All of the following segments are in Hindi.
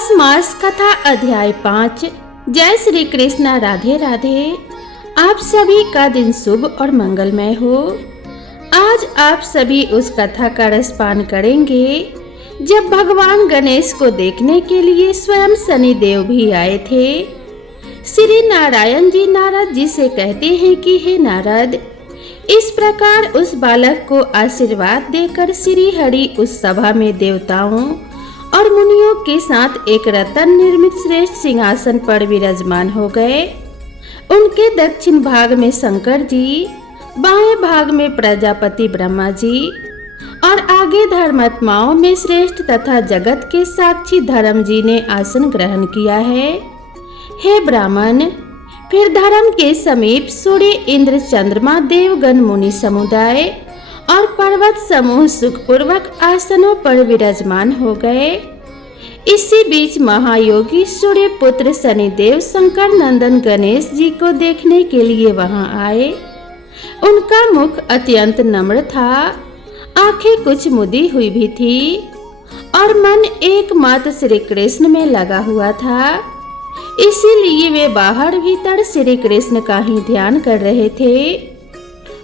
पौष मास कथा अध्याय 5। जय श्री कृष्णा। राधे राधे। आप सभी का दिन शुभ और मंगलमय हो। आज आप सभी उस कथा का रसपान करेंगे जब भगवान गणेश को देखने के लिए स्वयं शनिदेव भी आए थे। श्री नारायण जी नारद जी से कहते हैं कि हे नारद, इस प्रकार उस बालक को आशीर्वाद देकर श्री हरि उस सभा में देवताओं और मुनियों के साथ एक रत्न निर्मित श्रेष्ठ सिंहासन पर विराजमान हो गए। उनके दक्षिण भाग में शंकर जी, बाएं भाग में प्रजापति ब्रह्मा जी और आगे धर्मात्माओं में श्रेष्ठ तथा जगत के साक्षी धर्म जी ने आसन ग्रहण किया है। हे ब्राह्मण, फिर धर्म के समीप सूर्य, इंद्र, चंद्रमा, देवगण, मुनि समुदाय और पर्वत समूह सुखपूर्वक आसनों पर विराजमान हो गए। इसी बीच महायोगी सूर्य पुत्र शनिदेव शंकर नंदन गणेश जी को देखने के लिए वहां आए। उनका मुख अत्यंत नम्र था, आंखें कुछ मुदी हुई भी थी और मन एकमात्र श्री कृष्ण में लगा हुआ था। इसीलिए वे बाहर भीतर श्री कृष्ण का ही ध्यान कर रहे थे।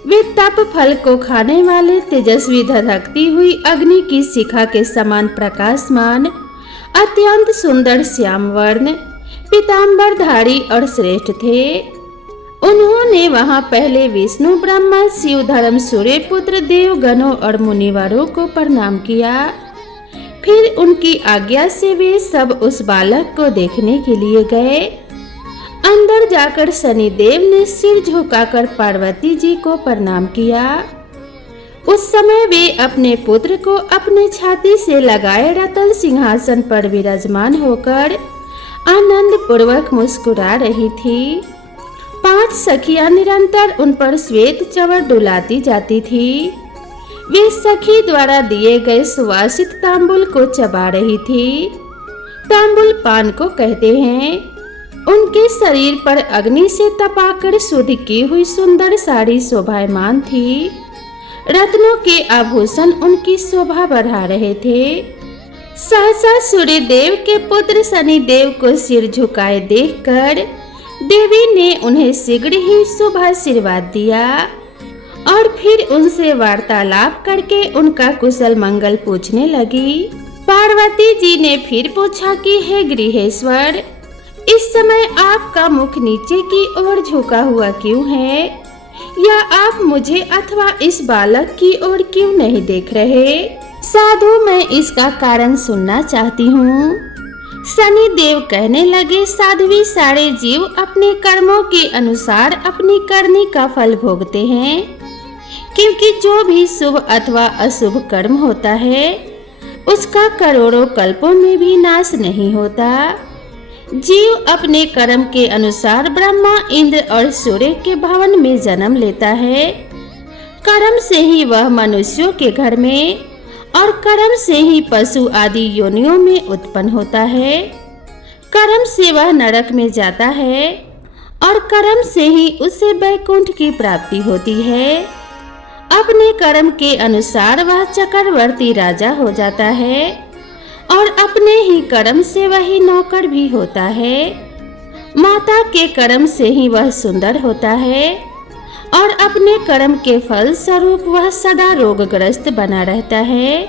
वे तप फल को खाने वाले तेजस्वी धधकती हुई अग्नि की शिखा के समान प्रकाशमान, अत्यंत सुंदर श्याम वर्ण, पीताम्बरधारी और श्रेष्ठ थे। उन्होंने वहां पहले विष्णु, ब्रह्मा, शिव, धर्म, सूर्य पुत्र, देवगणों और मुनिवरों को प्रणाम किया। फिर उनकी आज्ञा से वे सब उस बालक को देखने के लिए गए। अंदर जाकर शनिदेव ने सिर झुकाकर पार्वती जी को प्रणाम किया। उस समय वे अपने पुत्र को अपने छाती से लगाए रत्न सिंहासन पर विराजमान होकर आनंद पूर्वक मुस्कुरा रही थी। 5 सखियां निरंतर उन पर श्वेत चवर डुलाती जाती थी। वे सखी द्वारा दिए गए सुवासित तांबुल को चबा रही थी। तांबुल पान को कहते हैं। उनके शरीर पर अग्नि से तपाकर शुद्ध की हुई सुंदर साड़ी शोभायमान थी। रत्नों के आभूषण उनकी शोभा बढ़ा रहे थे। सहसा सूर्यदेव के पुत्र शनिदेव को सिर झुकाए देखकर देवी ने उन्हें शीघ्र ही शुभ आशीर्वाद दिया और फिर उनसे वार्तालाप करके उनका कुशल मंगल पूछने लगी। पार्वती जी ने फिर पूछा कि हे गृहेश्वर, इस समय आपका मुख नीचे की ओर झुका हुआ क्यों है, या आप मुझे अथवा इस बालक की ओर क्यों नहीं देख रहे? साधु, मैं इसका कारण सुनना चाहती हूँ। शनिदेव कहने लगे, साध्वी, सारे जीव अपने कर्मों के अनुसार अपनी करनी का फल भोगते हैं, क्योंकि जो भी शुभ अथवा अशुभ कर्म होता है उसका करोड़ों कल्पों में भी नाश नहीं होता। जीव अपने कर्म के अनुसार ब्रह्मा, इंद्र और सूर्य के भवन में जन्म लेता है। कर्म से ही वह मनुष्यों के घर में और कर्म से ही पशु आदि योनियों में उत्पन्न होता है। कर्म से वह नरक में जाता है और कर्म से ही उसे वैकुंठ की प्राप्ति होती है। अपने कर्म के अनुसार वह चक्रवर्ती राजा हो जाता है और अपने ही कर्म से वही नौकर भी होता है। माता के कर्म से ही वह सुंदर होता है और अपने कर्म के फल स्वरूप वह सदा रोगग्रस्त बना रहता है।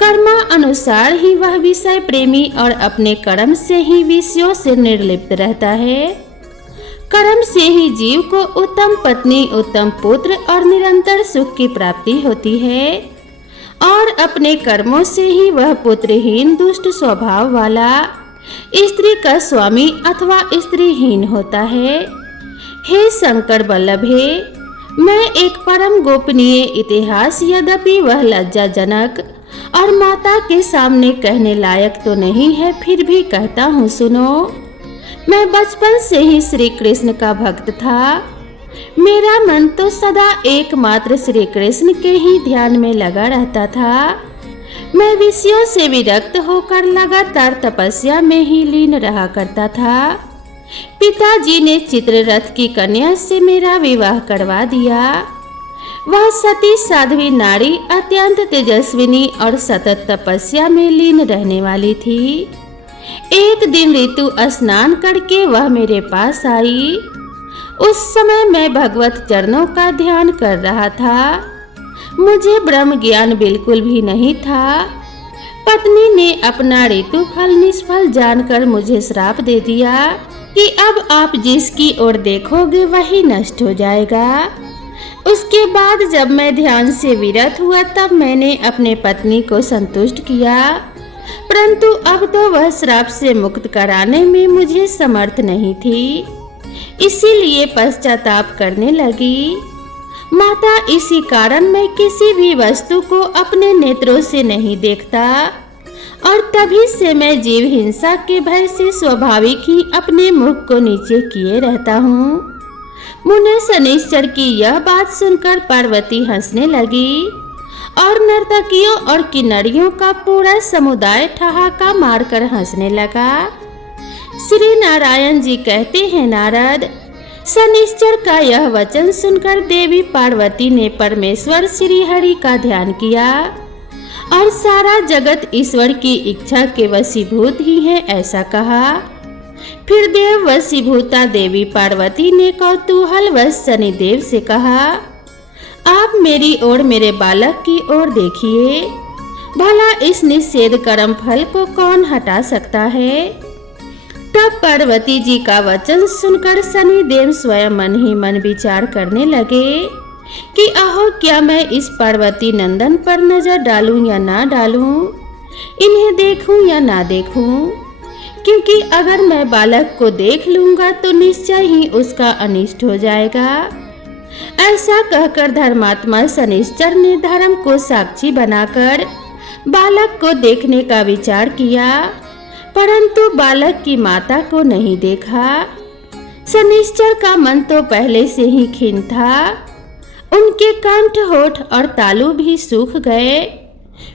कर्मा अनुसार ही वह विषय प्रेमी और अपने कर्म से ही विषयों से निर्लिप्त रहता है। कर्म से ही जीव को उत्तम पत्नी, उत्तम पुत्र और निरंतर सुख की प्राप्ति होती है और अपने कर्मों से ही वह पुत्रहीन, दुष्ट स्वभाव वाला, स्त्री का स्वामी अथवा स्त्रीहीन होता है। हे शंकर वल्लभे, मैं एक परम गोपनीय इतिहास, यद्यपि वह लज्जाजनक और माता के सामने कहने लायक तो नहीं है, फिर भी कहता हूँ, सुनो। मैं बचपन से ही श्री कृष्ण का भक्त था। मेरा मन तो सदा एकमात्र श्री कृष्ण के ही ध्यान में लगा रहता था। मैं विषयों से विरक्त होकर लगातार तपस्या में ही लीन रहा करता था। पिताजी ने चित्ररथ की कन्या से मेरा विवाह करवा दिया। वह सती साध्वी नारी अत्यंत तेजस्विनी और सतत तपस्या में लीन रहने वाली थी। एक दिन ऋतु स्नान करके वह मेरे पास आई। उस समय मैं भगवत चरणों का ध्यान कर रहा था। मुझे ब्रह्म ज्ञान बिल्कुल भी नहीं था। पत्नी ने अपना ऋतु फल निष्फल जानकर मुझे श्राप दे दिया कि अब आप जिसकी ओर देखोगे वही नष्ट हो जाएगा। उसके बाद जब मैं ध्यान से विरत हुआ तब मैंने अपने पत्नी को संतुष्ट किया, परंतु अब तो वह श्राप से मुक्त कराने में मुझे समर्थ नहीं थी, इसीलिए पश्चाताप करने लगी। माता, इसी कारण मैं किसी भी वस्तु को अपने नेत्रों से नहीं देखता और तभी से मैं जीव हिंसा के भय से स्वाभाविक ही अपने मुख को नीचे किए रहता हूँ। मुने शनिश्चर की यह बात सुनकर पार्वती हंसने लगी और नर्तकियों और किन्नरियों का पूरा समुदाय ठहाका मारकर हंसने लगा। श्री नारायण जी कहते हैं, नारद, शनिश्चर का यह वचन सुनकर देवी पार्वती ने परमेश्वर श्री हरि का ध्यान किया और सारा जगत ईश्वर की इच्छा के वशीभूत ही है, ऐसा कहा। फिर देव वशीभूता देवी पार्वती ने कौतूहलवश शनिदेव से कहा, आप मेरी ओर मेरे बालक की ओर देखिए, भला इस निषेध कर्म फल को कौन हटा सकता है। तब पार्वती जी का वचन सुनकर शनिदेव स्वयं मन ही मन विचार करने लगे कि अहो, क्या मैं इस पार्वती नंदन पर नजर डालूं या ना डालूं, इन्हें देखूं या ना देखूं, क्योंकि अगर मैं बालक को देख लूंगा तो निश्चय ही उसका अनिष्ट हो जाएगा। ऐसा कहकर धर्मात्मा शनिश्चर ने धर्म को साक्षी बनाकर बालक को देखने का विचार किया, परंतु बालक की माता को नहीं देखा। शनिश्चर का मन तो पहले से ही खिन्न था, उनके कंठ, होठ और तालू भी सूख गए,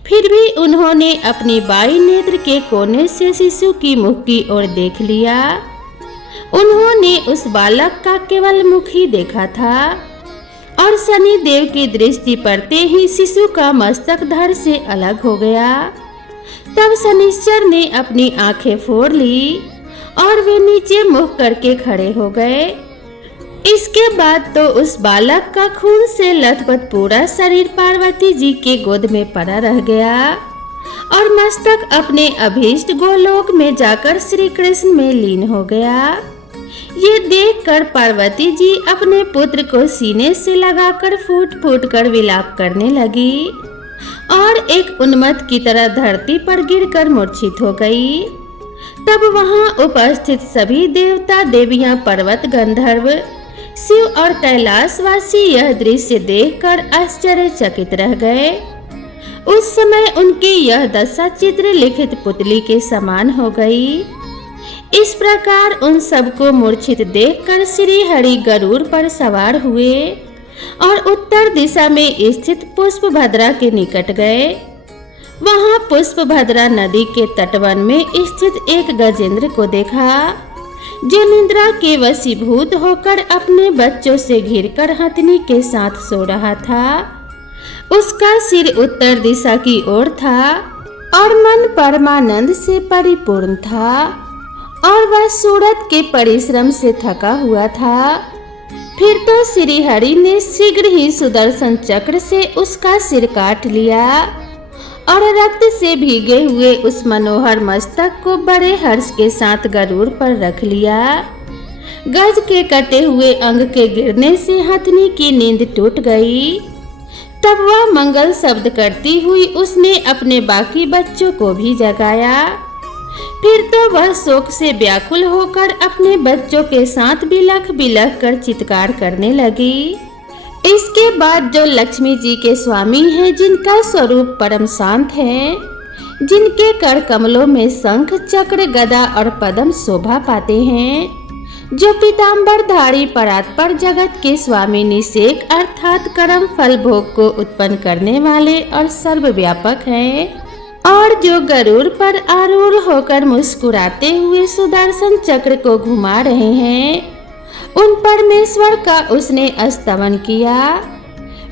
फिर भी उन्होंने अपनी बाई नेत्र के कोने से शिशु की मुख की ओर देख लिया। उन्होंने उस बालक का केवल मुख ही देखा था और शनि देव की दृष्टि पड़ते ही शिशु का मस्तक धड़ से अलग हो गया। तब शनिश्चर ने अपनी आंखें फोड़ ली और वे नीचे मुख करके खड़े हो गए। इसके बाद तो उस बालक का खून से लथपथ पूरा शरीर पार्वती जी के गोद में पड़ा रह गया और मस्तक अपने अभीष्ट गोलोक में जाकर श्री कृष्ण में लीन हो गया। ये देखकर पार्वती जी अपने पुत्र को सीने से लगाकर फूट फूट कर विलाप करने लगी और एक उन्मत्त की तरह धरती पर गिरकर मूर्छित हो गई। तब वहां उपस्थित सभी देवता देवियां, पर्वत, गंधर्व, शिव और कैलाशवासी यह दृश्य देखकर आश्चर्यचकित रह गए। उस समय उनकी यह दशा चित्र लिखित पुतली के समान हो गई। इस प्रकार उन सबको मूर्छित देखकर श्री हरि गरुड़ पर सवार हुए और उत्तर दिशा में स्थित पुष्पभद्रा के निकट गए। वहां पुष्पभद्रा नदी के तटवन में स्थित एक गजेंद्र को देखा, जो निद्रा के वशीभूत होकर अपने बच्चों से घिरकर हथनी के साथ सो रहा था। उसका सिर उत्तर दिशा की ओर था और मन परमानंद से परिपूर्ण था और वह सूरत के परिश्रम से थका हुआ था। फिर तो श्री हरि ने शीघ्र ही सुदर्शन चक्र से उसका सिर काट लिया और रक्त से भीगे हुए उस मनोहर मस्तक को बड़े हर्ष के साथ गरुड़ पर रख लिया। गज के कटे हुए अंग के गिरने से हथनी की नींद टूट गई। तब वह मंगल शब्द करती हुई उसने अपने बाकी बच्चों को भी जगाया। फिर तो वह शोक से व्याकुल होकर अपने बच्चों के साथ बिलख बिलख कर चित्कार करने लगी। इसके बाद जो लक्ष्मी जी के स्वामी हैं, जिनका स्वरूप परम शांत है, जिनके कर कमलों में शंख, चक्र, गदा और पद्म शोभा पाते हैं, जो पीताम्बरधारी परात्पर जगत के स्वामी निषेक अर्थात कर्म फल भोग को उत्पन्न करने वाले और सर्वव्यापक हैं, और जो गरुड़ पर आरूढ़ होकर मुस्कुराते हुए सुदर्शन चक्र को घुमा रहे हैं, उन परमेश्वर का उसने स्तवन किया।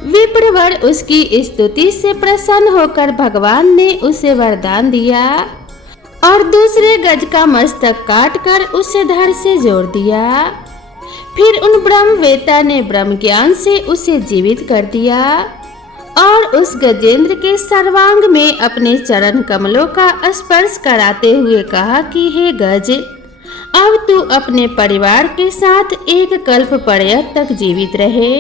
विप्रवर उसकी स्तुति से प्रसन्न होकर भगवान ने उसे वरदान दिया, और दूसरे गज का मस्तक काटकर उसे धड़ से जोड़ दिया। फिर उन ब्रह्मवेता ने ब्रह्म ज्ञान से उसे जीवित कर दिया और उस गजेंद्र के सर्वांग में अपने चरण कमलों का स्पर्श कराते हुए कहा कि हे गज, अब तू अपने परिवार के साथ एक कल्प पर्यंत तक जीवित रहे।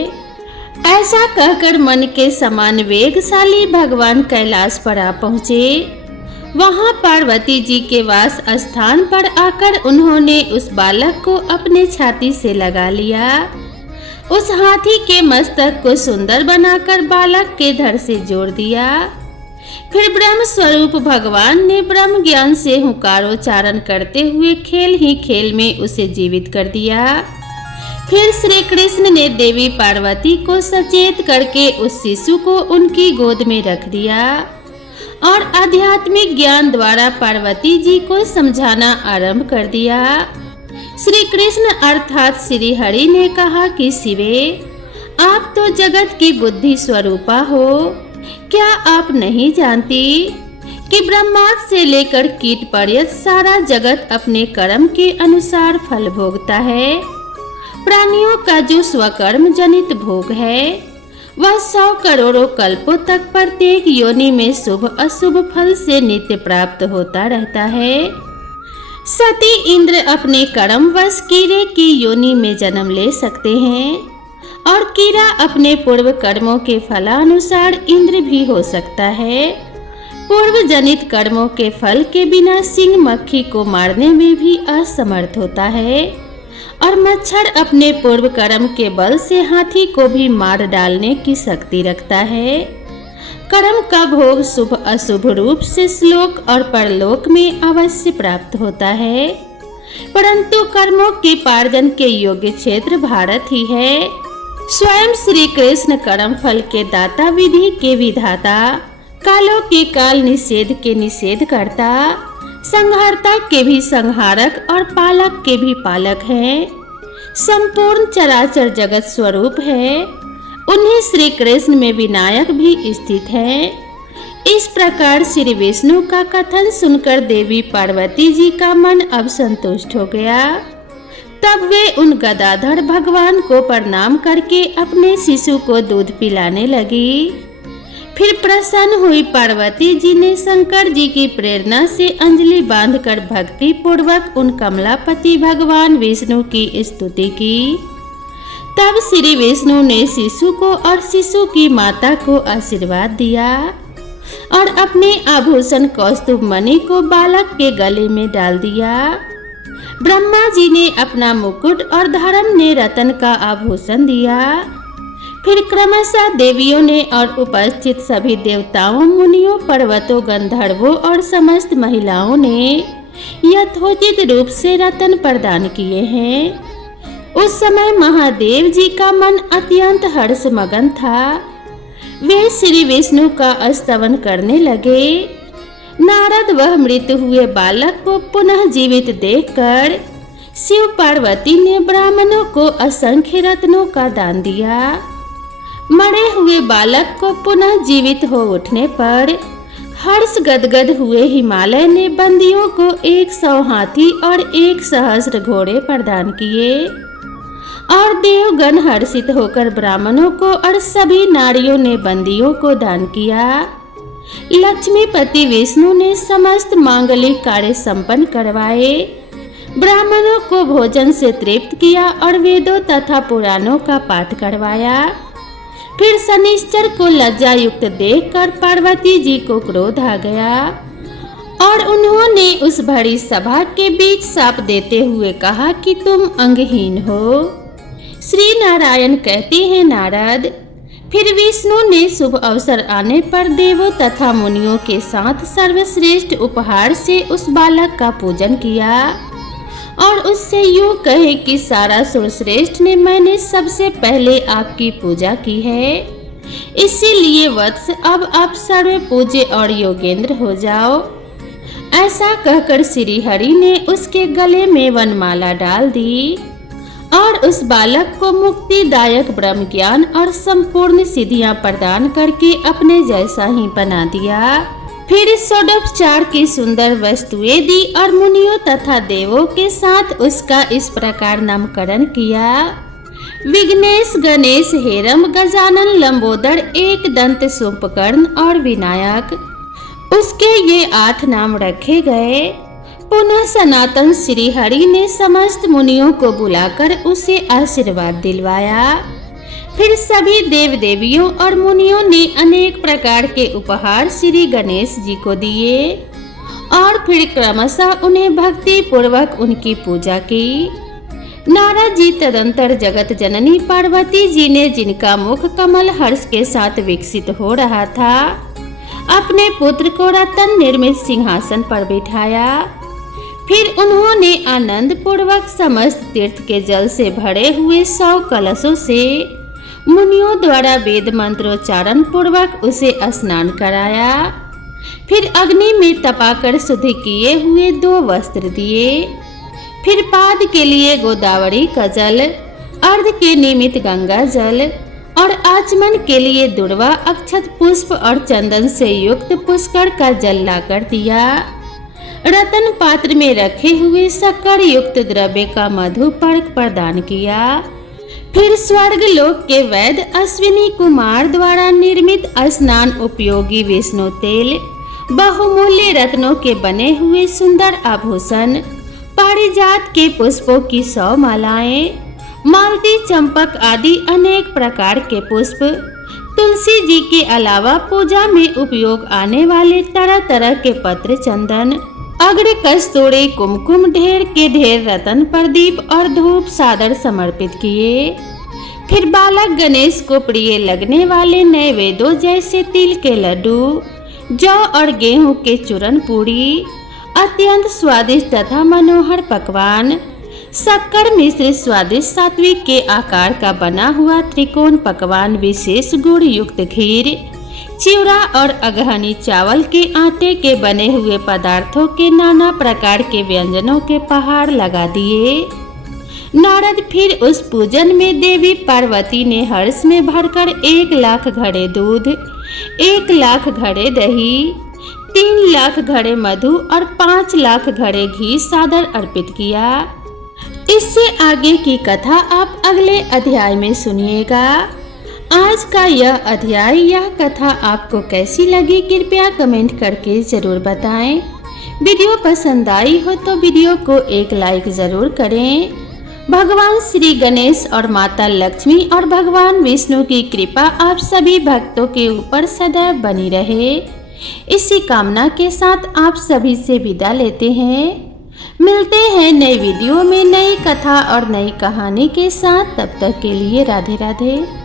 ऐसा कहकर मन के समान वेगशाली भगवान कैलाश पर आ पहुँचे। वहां पार्वती जी के वास स्थान पर आकर उन्होंने उस बालक को अपने छाती से लगा लिया। उस हाथी के मस्तक को सुंदर बनाकर बालक के धड़ से जोड़ दिया। फिर ब्रह्म स्वरूप भगवान ने ब्रह्म ज्ञान से हुंकारोच्चारण करते हुए खेल ही खेल में उसे जीवित कर दिया। फिर श्री कृष्ण ने देवी पार्वती को सचेत करके उस शिशु को उनकी गोद में रख दिया और आध्यात्मिक ज्ञान द्वारा पार्वती जी को समझाना आरंभ कर दिया। श्री कृष्ण अर्थात श्री हरि ने कहा कि शिवे, आप तो जगत की बुद्धि स्वरूपा हो। क्या आप नहीं जानती कि ब्रह्मांड से लेकर कीट पर्यंत सारा जगत अपने कर्म के अनुसार फल भोगता है। प्राणियों का जो स्वकर्म जनित भोग है वह 100 करोड़ों कल्पों तक प्रत्येक योनि में शुभ अशुभ फल से नित्य प्राप्त होता रहता है। सती इंद्र अपने कर्मवश कीड़े की योनि में जन्म ले सकते हैं और कीड़ा अपने पूर्व कर्मों के फलानुसार इंद्र भी हो सकता है। पूर्व जनित कर्मों के फल के बिना सिंह मक्खी को मारने में भी असमर्थ होता है और मच्छर अपने पूर्व कर्म के बल से हाथी को भी मार डालने की शक्ति रखता है। कर्म का भोग शुभ अशुभ रूप से श्लोक और परलोक में अवश्य प्राप्त होता है, परंतु कर्मों के पार्जन के योग्य क्षेत्र भारत ही है। स्वयं श्री कृष्ण कर्म फल के दाता, विधि के विधाता, कालों के काल निषेध के निषेध करता, संहारता के भी संहारक और पालक के भी पालक हैं। संपूर्ण चराचर जगत स्वरूप है। उन्हीं श्री कृष्ण में विनायक भी स्थित है। इस प्रकार श्री विष्णु का कथन सुनकर देवी पार्वती जी का मन अब संतुष्ट हो गया। तब वे उन गदाधर भगवान को प्रणाम करके अपने शिशु को दूध पिलाने लगी। फिर प्रसन्न हुई पार्वती जी ने शंकर जी की प्रेरणा से अंजलि बांधकर भक्ति पूर्वक उन कमलापति भगवान विष्णु की स्तुति की। तब श्री विष्णु ने शिशु को और शिशु की माता को आशीर्वाद दिया और अपने आभूषण कौस्तुभ मणि को बालक के गले में डाल दिया। ब्रह्मा जी ने अपना मुकुट और धर्म ने रतन का आभूषण दिया। फिर क्रमशः देवियों ने और उपस्थित सभी देवताओं, मुनियों, पर्वतों, गंधर्वों और समस्त महिलाओं ने यथोचित रूप से रतन प्रदान किए हैं। उस समय महादेव जी का मन अत्यंत हर्ष मगन था। वे श्री विष्णु का स्तवन करने लगे। नारद वह मृत हुए बालक को पुनः जीवित देखकर शिव पार्वती ने ब्राह्मणों को असंख्य रत्नों का दान दिया। मरे हुए बालक को पुनः जीवित हो उठने पर हर्ष गदगद हुए हिमालय ने बंदियों को 100 हाथी और 1 सहस्र घोड़े प्रदान किए और देवगण हर्षित होकर ब्राह्मणों को और सभी नारियों ने बंदियों को दान किया। लक्ष्मीपति विष्णु ने समस्त मांगलिक कार्य संपन्न करवाए, ब्राह्मणों को भोजन से तृप्त किया और वेदों तथा पुराणों का पाठ करवाया। फिर शनिश्चर को लज्जा युक्त देखकर पार्वती जी को क्रोध आ गया और उन्होंने उस भरी सभा के बीच शाप देते हुए कहा कि तुम अंगहीन हो। श्री नारायण कहते हैं, नारद, फिर विष्णु ने शुभ अवसर आने पर देवों तथा मुनियों के साथ सर्वश्रेष्ठ उपहार से उस बालक का पूजन किया और उससे यूं कहे कि सारा सुरश्रेष्ठ ने मैंने सबसे पहले आपकी पूजा की है, इसीलिए वत्स अब आप सर्व पूज्य और योगेंद्र हो जाओ। ऐसा कहकर श्री हरि ने उसके गले में वनमाला डाल दी और उस बालक को मुक्तिदायक ब्रह्म ज्ञान और संपूर्ण सिद्धियां प्रदान करके अपने जैसा ही बना दिया। फिर षोडशोपचार की सुंदर वस्तुएं दी और मुनियों तथा देवों के साथ उसका इस प्रकार नामकरण किया। विघ्नेश, गणेश, हेरम, गजानन, लंबोदर, एक दंत, शुंभकर्ण और विनायक, उसके ये 8 नाम रखे गए। पुनः सनातन श्री हरि ने समस्त मुनियों को बुलाकर उसे आशीर्वाद दिलवाया। फिर सभी देव देवियों और मुनियों ने अनेक प्रकार के उपहार श्री गणेश जी को दिए और फिर क्रमशः उन्हें भक्ति पूर्वक उनकी पूजा की। नारद जी तदंतर जगत जननी पार्वती जी ने, जिनका मुख कमल हर्ष के साथ विकसित हो रहा था, अपने पुत्र को रत्न निर्मित सिंहासन पर बिठाया। फिर उन्होंने आनंद पूर्वक समस्त तीर्थ के जल से भरे हुए 100 कलशों से मुनियों द्वारा वेद मंत्रोच्चारण पूर्वक उसे स्नान कराया। फिर अग्नि में तपाकर शुद्ध किए हुए 2 वस्त्र दिए। फिर पाद के लिए गोदावरी का जल, अर्ध के निमित्त गंगा जल और आचमन के लिए दुर्वा, अक्षत, पुष्प और चंदन से युक्त पुष्कर का जल लाकर दिया। रतन पात्र में रखे हुए शक्कर युक्त द्रव्य का मधु पर्क प्रदान किया। फिर स्वर्ग लोक के वैद्य अश्विनी कुमार द्वारा निर्मित स्नान उपयोगी विष्णु तेल, बहुमूल्य रत्नों के बने हुए सुंदर आभूषण, पारिजात के पुष्पों की 100 मालाएं, मालती, चंपक आदि अनेक प्रकार के पुष्प, तुलसी जी के अलावा पूजा में उपयोग आने वाले तरह तरह के पत्र, चंदन, अग्र, कस्तूरी, कुमकुम, ढेर के ढेर रतन, प्रदीप और धूप सादर समर्पित किए। फिर बालक गणेश को प्रिय लगने वाले नैवेद्यों जैसे तिल के लड्डू, जौ और गेहूं के चूरन पूड़ी, अत्यंत स्वादिष्ट तथा मनोहर पकवान, शक्कर मिश्रित स्वादिष्ट सात्विक के आकार का बना हुआ त्रिकोण पकवान, विशेष गुड़ युक्त खीर, चिवड़ा और अगहनी चावल के आटे के बने हुए पदार्थों के नाना प्रकार के व्यंजनों के पहाड़ लगा दिए। नारद फिर उस पूजन में देवी पार्वती ने हर्ष में भरकर 1 लाख घड़े दूध, 1 लाख घड़े दही, 3 लाख घड़े मधु और 5 लाख घड़े घी सादर अर्पित किया। इससे आगे की कथा आप अगले अध्याय में सुनिएगा। आज का यह अध्याय, यह कथा आपको कैसी लगी कृपया कमेंट करके जरूर बताएं। वीडियो पसंद आई हो तो वीडियो को एक लाइक जरूर करें। भगवान श्री गणेश और माता लक्ष्मी और भगवान विष्णु की कृपा आप सभी भक्तों के ऊपर सदैव बनी रहे, इसी कामना के साथ आप सभी से विदा लेते हैं। मिलते हैं नई वीडियो में नई कथा और नई कहानी के साथ। तब तक के लिए राधे राधे।